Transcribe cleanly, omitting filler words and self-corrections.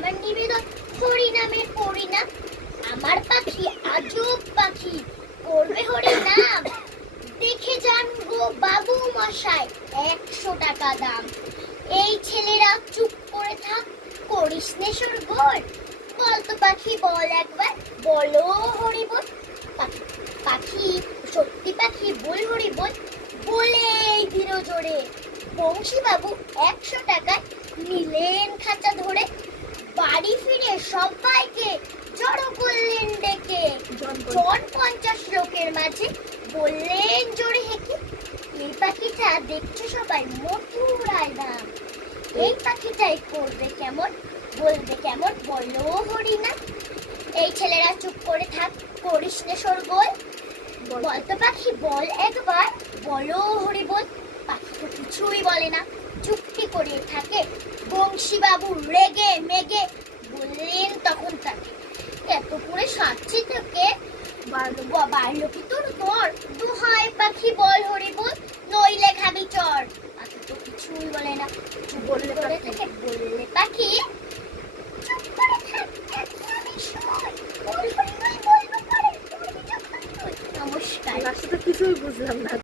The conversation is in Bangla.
আমার নিবেদন হরিনামের পরিণাম। আমার পাখি আজব পাখি, করবে হরিনাম। দেখে যান গো বাবু মশাই, 100 টাকা দাম। এই ছেলেরা চুপ করে থাক, করিস নে শোরগোল। বল তো পাখি বল একবার, বলো হরি বল। পাখি পাখি সত্যি পাখি বল হরি বল, বলেই দিল জোরে। বংশী বাবু 100 টাকায় নিলেন খাঁচা ধরে। বাড়ি ফিরে সবাইকে জড়ো করলেন ডেকে। জন 50 লোকের মাঝে বললেন জোরে হেঁকে, এই পাখিটা দেখছে সবাই মথুরায় দাম। এই পাখিটাই করবে কেমন, বলবে কেমন, বলো হরিনাম। এই ছেলেরা চুপ করে থাক, করিস নে শোরগোল। বল তো পাখি বল একবার, বলো হরি বল। পাখি তো কিছুই বলে না, চুপটি করে থাকে। বংশী বাবু রেগে মেগে বললেন তখন তাকে, এত করে সাচ্ছি তোকে, বাড়লো কি তোর ঘর? দোহাই পাখি বল হরি বল, নইলে খাবি চর। পাখি তো কিছুই বলে না, চুপ বললে করে থাকে। বললে পাখি চুপ করে থাক, আমি সই, বল হরি বল বলবো পরে, করবি যখন তুই। নমস্কার। লাস্টে তো কিছুই বুঝলাম না।